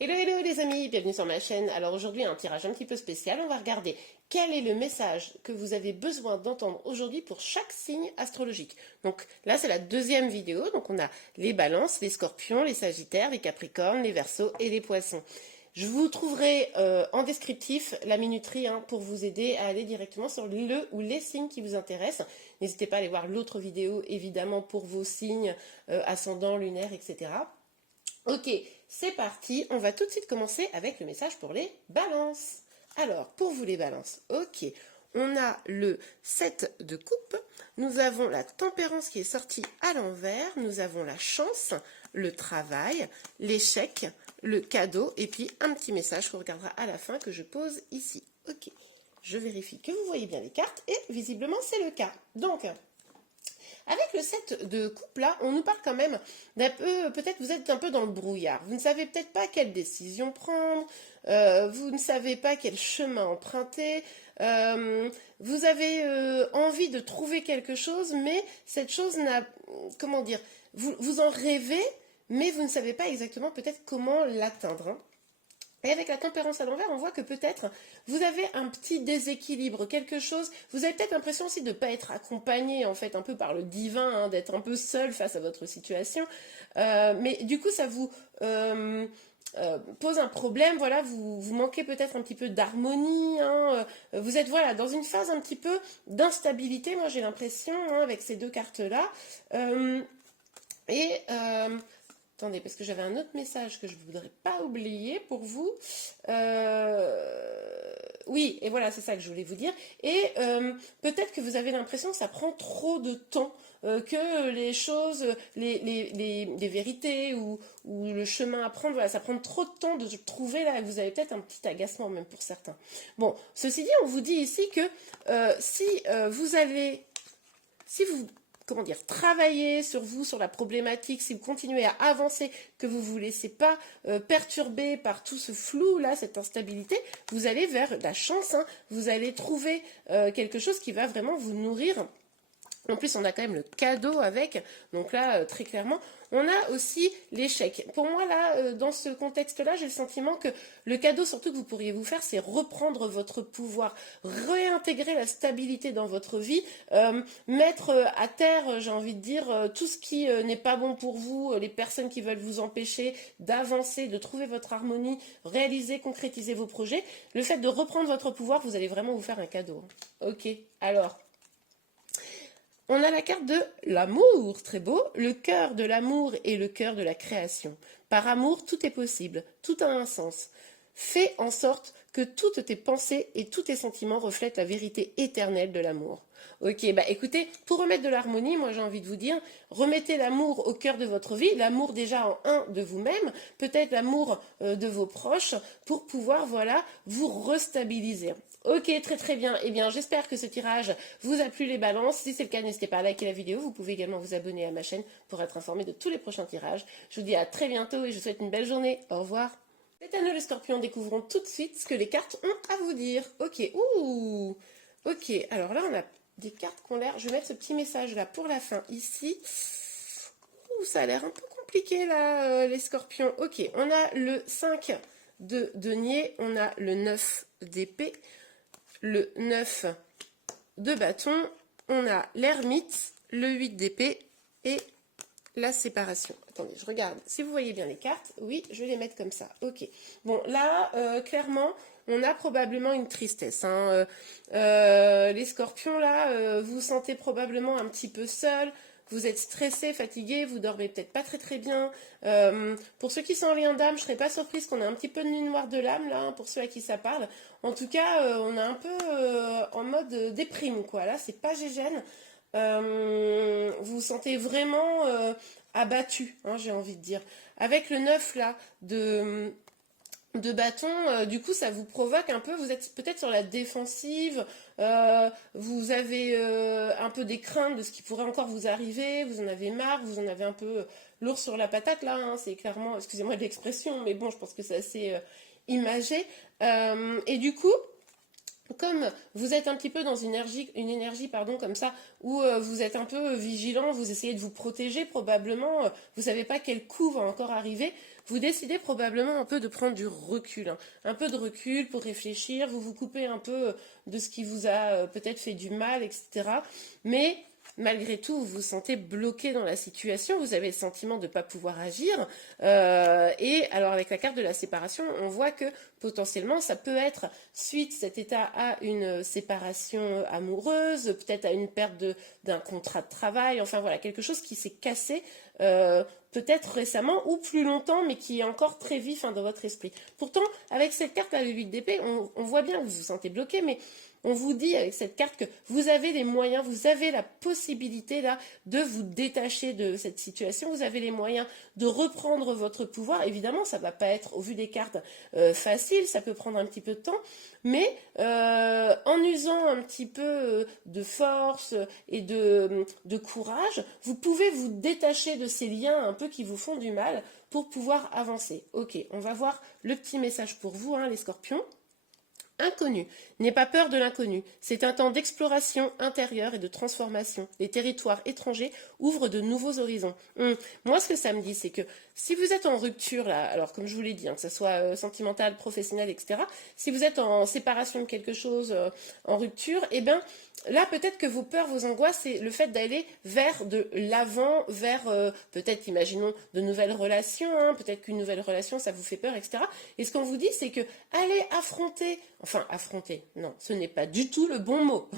Hello hello les amis, bienvenue sur ma chaîne. Alors aujourd'hui un tirage un petit peu spécial, on va regarder quel est le message que vous avez besoin d'entendre aujourd'hui pour chaque signe astrologique. Donc là c'est la deuxième vidéo, donc on a les balances, les scorpions, les sagittaires, les capricornes, les verseaux et les poissons. Je vous trouverai en descriptif la minuterie pour vous aider à aller directement sur le ou les signes qui vous intéressent. N'hésitez pas à aller voir l'autre vidéo évidemment pour vos signes ascendant, lunaire, etc. Ok, c'est parti. On va tout de suite commencer avec le message pour les balances. Alors, pour vous les balances, ok, on a le 7 de coupe, nous avons la tempérance qui est sortie à l'envers, nous avons la chance, le travail, l'échec, le cadeau, et puis un petit message qu'on regardera à la fin que je pose ici. Ok, je vérifie que vous voyez bien les cartes, et visiblement c'est le cas. Donc, avec le 7 de coupe là, on nous parle quand même d'un peu, peut-être vous êtes un peu dans le brouillard. Vous ne savez peut-être pas quelle décision prendre, vous ne savez pas quel chemin emprunter, vous avez envie de trouver quelque chose, mais cette chose n'a, comment dire, vous en rêvez, mais vous ne savez pas exactement peut-être comment l'atteindre. Et avec la tempérance à l'envers, on voit que peut-être vous avez un petit déséquilibre, quelque chose. Vous avez peut-être l'impression aussi de ne pas être accompagné en fait un peu par le divin, d'être un peu seul face à votre situation. Mais du coup, ça vous pose un problème. Voilà, vous manquez peut-être un petit peu d'harmonie. Vous êtes voilà dans une phase un petit peu d'instabilité. Moi, j'ai l'impression avec ces deux cartes-là. Et attendez, parce que j'avais un autre message que je ne voudrais pas oublier pour vous. Oui, et voilà, c'est ça que je voulais vous dire. Et peut-être que vous avez l'impression que ça prend trop de temps, que les choses, les vérités ou le chemin à prendre, voilà, ça prend trop de temps de trouver là. Vous avez peut-être un petit agacement même pour certains. Bon, ceci dit, on vous dit ici que si vous comment dire, travaillez sur vous, sur la problématique, si vous continuez à avancer, que vous ne vous laissez pas perturber par tout ce flou-là, cette instabilité, vous allez vers la chance, vous allez trouver quelque chose qui va vraiment vous nourrir. En plus, on a quand même le cadeau avec, donc là, très clairement, on a aussi l'échec. Pour moi, là, dans ce contexte-là, j'ai le sentiment que le cadeau, surtout que vous pourriez vous faire, c'est reprendre votre pouvoir, réintégrer la stabilité dans votre vie, mettre à terre, j'ai envie de dire, tout ce qui n'est pas bon pour vous, les personnes qui veulent vous empêcher d'avancer, de trouver votre harmonie, réaliser, concrétiser vos projets. Le fait de reprendre votre pouvoir, vous allez vraiment vous faire un cadeau. Ok, alors... On a la carte de l'amour, très beau, le cœur de l'amour et le cœur de la création. Par amour, tout est possible, tout a un sens. Fais en sorte que toutes tes pensées et tous tes sentiments reflètent la vérité éternelle de l'amour. Ok, bah écoutez, pour remettre de l'harmonie, moi j'ai envie de vous dire, remettez l'amour au cœur de votre vie, l'amour déjà en un de vous-même, peut-être l'amour de vos proches, pour pouvoir, voilà, vous restabiliser. Ok, très très bien. Eh bien, j'espère que ce tirage vous a plu les balances. Si c'est le cas, n'hésitez pas à liker la vidéo. Vous pouvez également vous abonner à ma chaîne pour être informé de tous les prochains tirages. Je vous dis à très bientôt et je vous souhaite une belle journée. Au revoir. C'est à nous les scorpions, découvrons tout de suite ce que les cartes ont à vous dire. Ok, ouh, ok, alors là on a des cartes qui ont l'air... Je vais mettre ce petit message là pour la fin, ici. Ouh, ça a l'air un peu compliqué là, les scorpions. Ok, on a le 5 de denier, on a le 9 d'épée, le 9 de bâton, on a l'ermite, le 8 d'épée et la séparation. Attendez, je regarde. Si vous voyez bien les cartes, oui, je vais les mettre comme ça. Ok. Bon, là, clairement, on a probablement une tristesse. Les scorpions, là, vous vous sentez probablement un petit peu seul. Vous êtes stressé, fatigué, vous dormez peut-être pas très très bien. Pour ceux qui sont en lien d'âme, je serais pas surprise qu'on ait un petit peu de nuit noire de l'âme, là, pour ceux à qui ça parle. En tout cas, on est un peu en mode déprime, quoi. Là, c'est pas gégène. Vous vous sentez vraiment abattu, j'ai envie de dire. Avec le 9 là de bâton, du coup ça vous provoque un peu, vous êtes peut-être sur la défensive, vous avez un peu des craintes de ce qui pourrait encore vous arriver, vous en avez marre, vous en avez un peu lourd sur la patate là, c'est clairement, excusez-moi de l'expression, mais bon je pense que c'est assez imagé. Et du coup, comme vous êtes un petit peu dans une énergie pardon, comme ça, où vous êtes un peu vigilant, vous essayez de vous protéger probablement, vous ne savez pas quel coup va encore arriver, vous décidez probablement un peu de prendre du recul, hein, un peu de recul pour réfléchir, vous vous coupez un peu de ce qui vous a peut-être fait du mal, etc. Mais malgré tout, vous vous sentez bloqué dans la situation, vous avez le sentiment de ne pas pouvoir agir. Et alors avec la carte de la séparation, on voit que potentiellement, ça peut être suite cet état à une séparation amoureuse, peut-être à une perte d'un contrat de travail, enfin voilà, quelque chose qui s'est cassé peut-être récemment ou plus longtemps, mais qui est encore très vif dans votre esprit. Pourtant, avec cette carte-là, le 8 d'épée, on voit bien que vous vous sentez bloqué, mais on vous dit avec cette carte que vous avez les moyens, vous avez la possibilité là de vous détacher de cette situation, vous avez les moyens de reprendre votre pouvoir. Évidemment, ça ne va pas être, au vu des cartes, facile, ça peut prendre un petit peu de temps, mais en usant un petit peu de force et de courage, vous pouvez vous détacher de ces liens un peu qui vous font du mal pour pouvoir avancer. Ok, on va voir le petit message pour vous, les scorpions. Inconnu. N'aie pas peur de l'inconnu. C'est un temps d'exploration intérieure et de transformation. Les territoires étrangers ouvrent de nouveaux horizons. Moi, ce que ça me dit, c'est que si vous êtes en rupture, là, alors comme je vous l'ai dit, que ce soit sentimental, professionnel, etc., si vous êtes en séparation de quelque chose, en rupture, eh bien, là, peut-être que vos peurs, vos angoisses, c'est le fait d'aller vers de l'avant, vers peut-être, imaginons, de nouvelles relations, peut-être qu'une nouvelle relation, ça vous fait peur, etc. Et ce qu'on vous dit, c'est que allez affronter, non, ce n'est pas du tout le bon mot.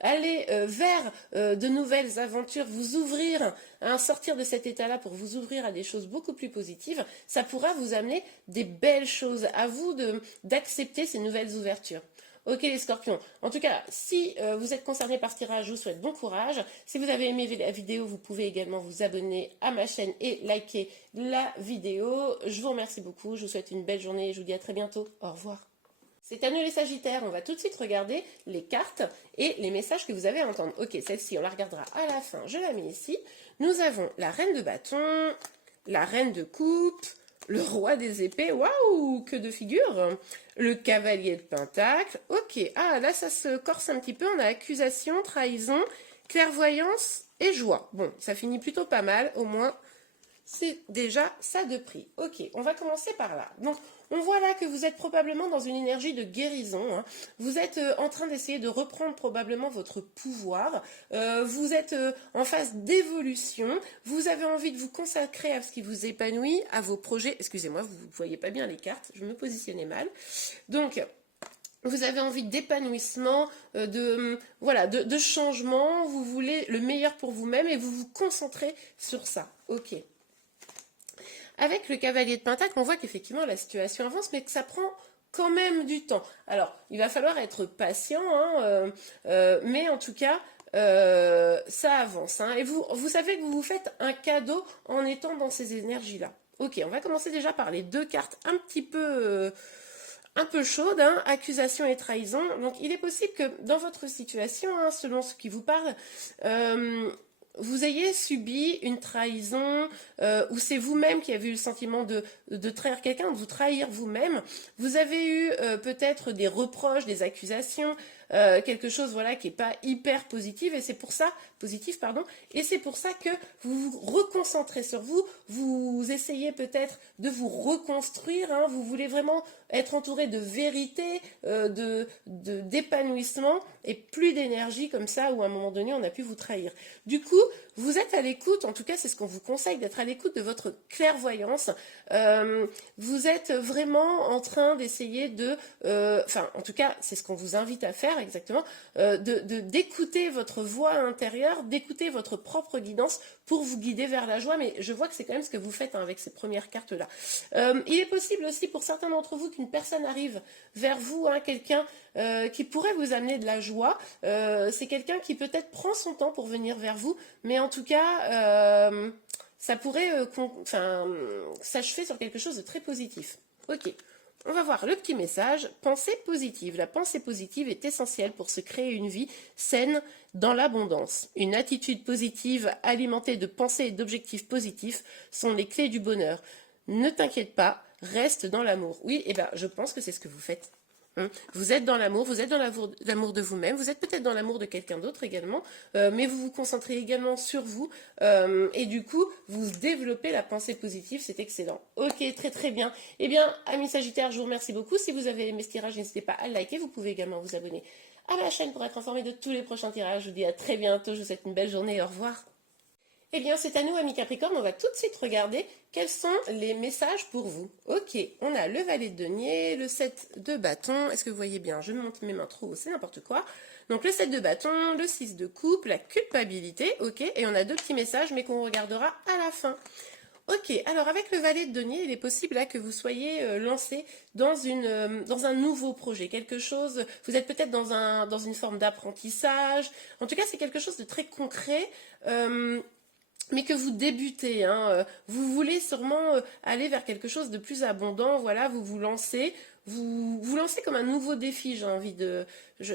Aller vers de nouvelles aventures, vous ouvrir, sortir de cet état-là pour vous ouvrir à des choses beaucoup plus positives, ça pourra vous amener des belles choses. À vous d'accepter ces nouvelles ouvertures. Ok les scorpions, en tout cas, si vous êtes concernés par ce tirage, je vous souhaite bon courage. Si vous avez aimé la vidéo, vous pouvez également vous abonner à ma chaîne et liker la vidéo. Je vous remercie beaucoup, je vous souhaite une belle journée et je vous dis à très bientôt. Au revoir. C'est à nous les Sagittaires, on va tout de suite regarder les cartes et les messages que vous avez à entendre. Ok, celle-ci, on la regardera à la fin, je la mets ici. Nous avons la reine de bâton, la reine de coupe, le roi des épées, waouh, que de figures. Le cavalier de pentacle, ok. Ah, là, ça se corse un petit peu, on a accusation, trahison, clairvoyance et joie. Bon, ça finit plutôt pas mal, au moins, c'est déjà ça de prix. Ok, on va commencer par là. Donc, on voit là que vous êtes probablement dans une énergie de guérison. Vous êtes en train d'essayer de reprendre probablement votre pouvoir. Vous êtes en phase d'évolution. Vous avez envie de vous consacrer à ce qui vous épanouit, à vos projets. Excusez-moi, vous ne voyez pas bien les cartes, je me positionnais mal. Donc, vous avez envie d'épanouissement, de changement. Vous voulez le meilleur pour vous-même et vous vous concentrez sur ça. Ok. Avec le cavalier de pentacle, on voit qu'effectivement la situation avance, mais que ça prend quand même du temps. Alors, il va falloir être patient, mais en tout cas, ça avance. Et vous savez que vous vous faites un cadeau en étant dans ces énergies-là. Ok, on va commencer déjà par les deux cartes un peu chaudes, accusation et trahison. Donc, il est possible que dans votre situation, selon ce qui vous parle, vous ayez subi une trahison, ou c'est vous-même qui avez eu le sentiment de trahir quelqu'un, de vous trahir vous-même. Vous avez eu peut-être des reproches, des accusations, quelque chose qui n'est pas hyper positif, et c'est pour ça, et c'est pour ça que vous vous reconcentrez sur vous, vous essayez peut-être de vous reconstruire, vous voulez vraiment être entouré de vérité, d'épanouissement, et plus d'énergie comme ça, où à un moment donné on a pu vous trahir. Du coup, vous êtes à l'écoute, en tout cas c'est ce qu'on vous conseille, d'être à l'écoute de votre clairvoyance. Vous êtes vraiment en train d'essayer en tout cas c'est ce qu'on vous invite à faire exactement, d'écouter votre voix intérieure, d'écouter votre propre guidance pour vous guider vers la joie, mais je vois que c'est quand même ce que vous faites avec ces premières cartes-là. Il est possible aussi pour certains d'entre vous qu'une personne arrive vers vous, quelqu'un qui pourrait vous amener de la joie. C'est quelqu'un qui peut-être prend son temps pour venir vers vous, mais en tout cas, ça pourrait s'achever sur quelque chose de très positif. Ok. On va voir le petit message, pensée positive. La pensée positive est essentielle pour se créer une vie saine dans l'abondance. Une attitude positive alimentée de pensées et d'objectifs positifs sont les clés du bonheur. Ne t'inquiète pas, reste dans l'amour. Oui, je pense que c'est ce que vous faites. Vous êtes dans l'amour, vous êtes dans l'amour de vous-même, vous êtes peut-être dans l'amour de quelqu'un d'autre également, mais vous vous concentrez également sur vous, et du coup, vous développez la pensée positive, c'est excellent. Ok, très très bien. Eh bien, amis Sagittaires, je vous remercie beaucoup. Si vous avez aimé ce tirage, n'hésitez pas à le liker, vous pouvez également vous abonner à ma chaîne pour être informé de tous les prochains tirages. Je vous dis à très bientôt, je vous souhaite une belle journée, au revoir. Eh bien, c'est à nous, amis Capricorne, on va tout de suite regarder quels sont les messages pour vous. Ok, on a le valet de denier, le 7 de bâton, est-ce que vous voyez bien? Je monte mes mains trop haut, c'est n'importe quoi. Donc le 7 de bâton, le 6 de coupe, la culpabilité, ok, et on a deux petits messages, mais qu'on regardera à la fin. Ok, alors avec le valet de denier, il est possible là que vous soyez lancé dans un nouveau projet, quelque chose, vous êtes peut-être dans une forme d'apprentissage, en tout cas c'est quelque chose de très concret, mais que vous débutez, hein, vous voulez sûrement aller vers quelque chose de plus abondant, voilà, vous vous lancez, vous lancez comme un nouveau défi, j'ai envie de...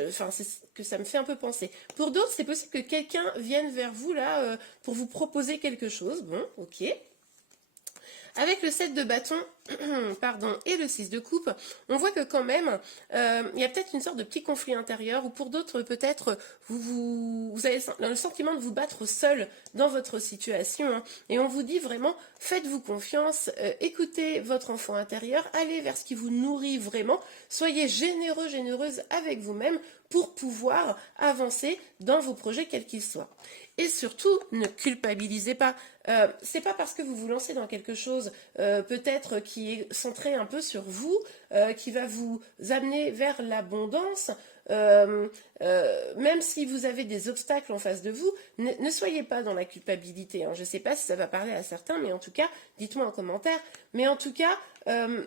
Enfin, c'est ce que ça me fait un peu penser. Pour d'autres, c'est possible que quelqu'un vienne vers vous, là, pour vous proposer quelque chose, bon, ok. Avec le 7 de bâton pardon, et le 6 de coupe, on voit que quand même, il y a peut-être une sorte de petit conflit intérieur, ou pour d'autres, peut-être, vous avez le sentiment de vous battre seul dans votre situation, hein, et on vous dit vraiment, faites-vous confiance, écoutez votre enfant intérieur, allez vers ce qui vous nourrit vraiment, soyez généreux, généreuse avec vous-même pour pouvoir avancer dans vos projets, quels qu'ils soient. Et surtout, ne culpabilisez pas. C'est pas parce que vous vous lancez dans quelque chose peut-être qui est centré un peu sur vous, qui va vous amener vers l'abondance, même si vous avez des obstacles en face de vous, ne soyez pas dans la culpabilité, hein. Je ne sais pas si ça va parler à certains, mais en tout cas, dites-moi en commentaire, mais en tout cas,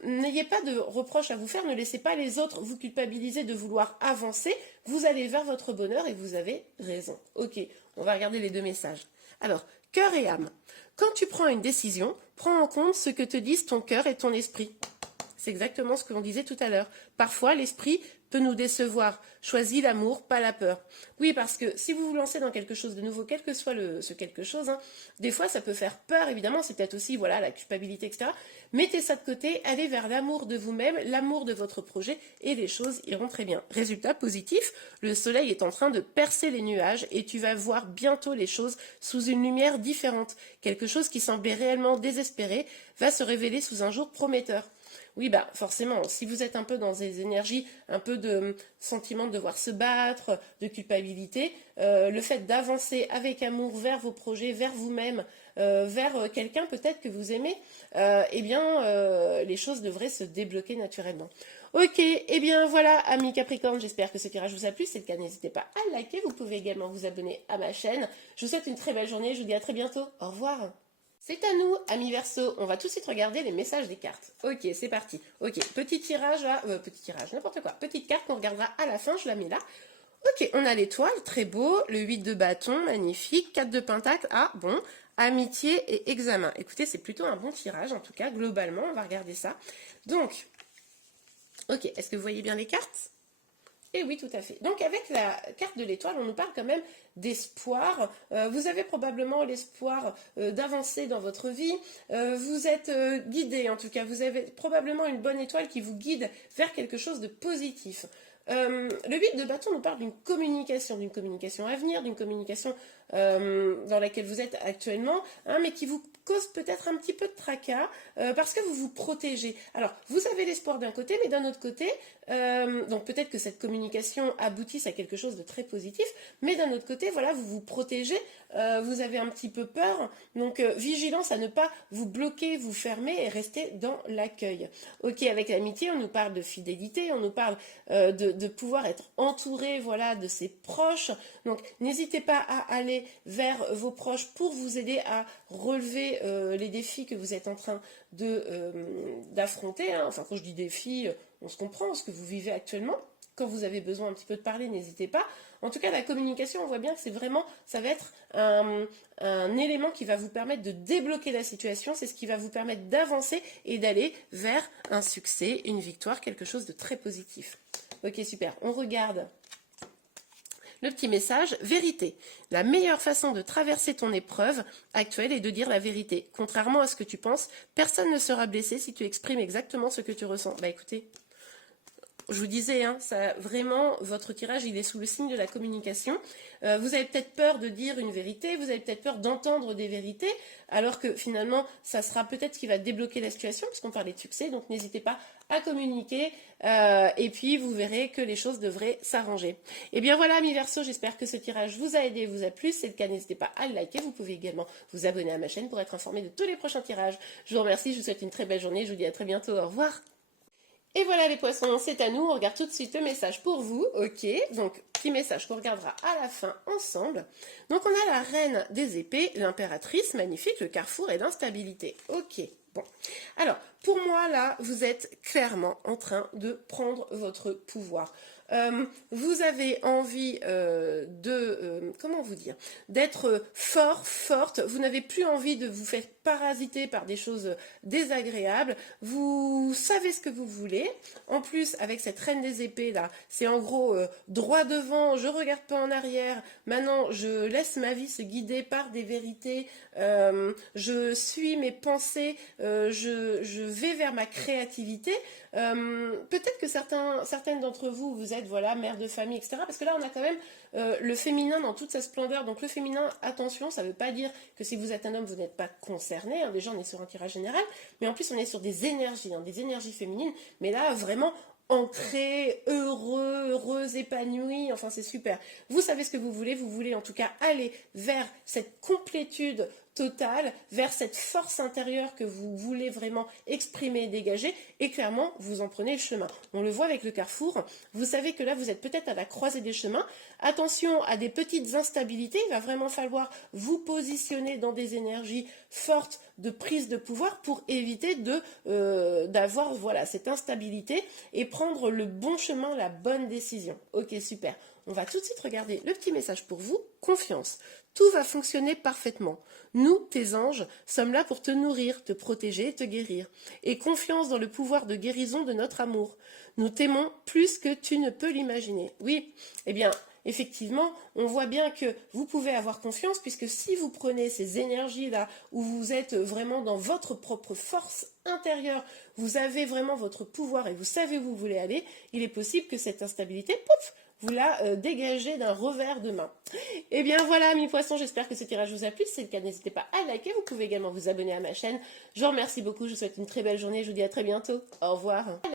n'ayez pas de reproches à vous faire, ne laissez pas les autres vous culpabiliser de vouloir avancer, vous allez vers votre bonheur et vous avez raison. Ok, on va regarder les deux messages. Alors, cœur et âme. Quand tu prends une décision, prends en compte ce que te disent ton cœur et ton esprit. C'est exactement ce que l'on disait tout à l'heure. Parfois, l'esprit peut nous décevoir. Choisis l'amour, pas la peur. Oui, parce que si vous vous lancez dans quelque chose de nouveau, quel que soit ce quelque chose, hein, des fois, ça peut faire peur, évidemment. C'est peut-être aussi voilà, la culpabilité, etc. Mettez ça de côté, allez vers l'amour de vous-même, l'amour de votre projet, et les choses iront très bien. Résultat positif, le soleil est en train de percer les nuages, et tu vas voir bientôt les choses sous une lumière différente. Quelque chose qui semblait réellement désespéré va se révéler sous un jour prometteur. Oui, bah forcément, si vous êtes un peu dans des énergies, un peu de sentiment de devoir se battre, de culpabilité, le fait d'avancer avec amour vers vos projets, vers vous-même, vers quelqu'un peut-être que vous aimez, eh bien, les choses devraient se débloquer naturellement. Ok, eh bien voilà, amis Capricorne, j'espère que ce tirage vous a plu. Si c'est le cas, n'hésitez pas à liker. Vous pouvez également vous abonner à ma chaîne. Je vous souhaite une très belle journée. Je vous dis à très bientôt. Au revoir. C'est à nous, amis Verseau. On va tout de suite regarder les messages des cartes. Ok, c'est parti. Ok, petit tirage là, petit tirage, n'importe quoi. Petite carte qu'on regardera à la fin, je la mets là. Ok, on a l'étoile, très beau. Le 8 de bâton, magnifique. 4 de pentacle, ah bon. Amitié et examen. Écoutez, c'est plutôt un bon tirage, en tout cas, globalement, on va regarder ça. Donc, ok, est-ce que vous voyez bien les cartes? Et oui, tout à fait. Donc avec la carte de l'étoile, on nous parle quand même d'espoir. Vous avez probablement l'espoir d'avancer dans votre vie. Vous êtes guidé, en tout cas. Vous avez probablement une bonne étoile qui vous guide vers quelque chose de positif. Le 8 de bâton nous parle d'une communication à venir, d'une communication dans laquelle vous êtes actuellement, hein, mais qui vous cause peut-être un petit peu de tracas parce que vous vous protégez. Alors, vous avez l'espoir d'un côté, mais d'un autre côté, donc peut-être que cette communication aboutisse à quelque chose de très positif, mais d'un autre côté, voilà, vous vous protégez, vous avez un petit peu peur, donc vigilance à ne pas vous bloquer, vous fermer et rester dans l'accueil. Ok, avec l'amitié, on nous parle de fidélité, on nous parle de pouvoir être entouré, voilà, de ses proches, donc n'hésitez pas à aller vers vos proches pour vous aider à relever les défis que vous êtes en train d'affronter, hein. Enfin, quand je dis défis, on se comprend ce que vous vivez actuellement. Quand vous avez besoin un petit peu de parler, n'hésitez pas. En tout cas, la communication, on voit bien que c'est vraiment, ça va être un élément qui va vous permettre de débloquer la situation. C'est ce qui va vous permettre d'avancer et d'aller vers un succès, une victoire, quelque chose de très positif. Ok, super. On regarde le petit message, vérité. La meilleure façon de traverser ton épreuve actuelle est de dire la vérité. Contrairement à ce que tu penses, personne ne sera blessé si tu exprimes exactement ce que tu ressens. Bah écoutez, je vous disais, hein, ça, vraiment, votre tirage, il est sous le signe de la communication. Vous avez peut-être peur de dire une vérité, vous avez peut-être peur d'entendre des vérités, alors que finalement, ça sera peut-être ce qui va débloquer la situation, puisqu'on parlait de succès, donc n'hésitez pas à communiquer, et puis vous verrez que les choses devraient s'arranger. Et bien voilà, amis Verseau, j'espère que ce tirage vous a aidé, vous a plu. Si c'est le cas, n'hésitez pas à le liker. Vous pouvez également vous abonner à ma chaîne pour être informé de tous les prochains tirages. Je vous remercie, je vous souhaite une très belle journée, je vous dis à très bientôt, au revoir. Et voilà les poissons, c'est à nous, on regarde tout de suite le message pour vous, ok, donc petit message qu'on regardera à la fin ensemble. Donc on a la reine des épées, l'impératrice, magnifique, le carrefour et l'instabilité, ok. Bon, alors pour moi là, vous êtes clairement en train de prendre votre pouvoir. Vous avez envie comment vous dire, d'être fort, forte, vous n'avez plus envie de vous faire parasiter par des choses désagréables, vous savez ce que vous voulez, en plus avec cette reine des épées là, c'est en gros droit devant, je regarde pas en arrière, maintenant je laisse ma vie se guider par des vérités, je suis mes pensées, je vais vers ma créativité. Peut-être que certaines d'entre vous, vous êtes voilà, mère de famille, etc. Parce que là, on a quand même le féminin dans toute sa splendeur. Donc le féminin, attention, ça ne veut pas dire que si vous êtes un homme, vous n'êtes pas concerné. Hein. Déjà, on est sur un tirage général. Mais en plus, on est sur des énergies, hein, des énergies féminines. Mais là, vraiment ancré, heureux, heureuse, épanoui, enfin c'est super. Vous savez ce que vous voulez en tout cas aller vers cette complétude totale, vers cette force intérieure que vous voulez vraiment exprimer, dégager, et clairement, vous en prenez le chemin. On le voit avec le carrefour, vous savez que là, vous êtes peut-être à la croisée des chemins. Attention à des petites instabilités, il va vraiment falloir vous positionner dans des énergies fortes de prise de pouvoir pour éviter d'avoir voilà, cette instabilité et prendre le bon chemin, la bonne décision. Ok, super. On va tout de suite regarder le petit message pour vous. Confiance. Tout va fonctionner parfaitement. Nous, tes anges, sommes là pour te nourrir, te protéger et te guérir. Et confiance dans le pouvoir de guérison de notre amour. Nous t'aimons plus que tu ne peux l'imaginer. Oui, eh bien, effectivement, on voit bien que vous pouvez avoir confiance puisque si vous prenez ces énergies-là où vous êtes vraiment dans votre propre force intérieure, vous avez vraiment votre pouvoir et vous savez où vous voulez aller, il est possible que cette instabilité, pouf, vous la dégagez d'un revers de main. Et bien voilà, mes poissons, j'espère que ce tirage vous a plu. Si c'est le cas, n'hésitez pas à liker. Vous pouvez également vous abonner à ma chaîne. Je vous remercie beaucoup. Je vous souhaite une très belle journée. Je vous dis à très bientôt. Au revoir.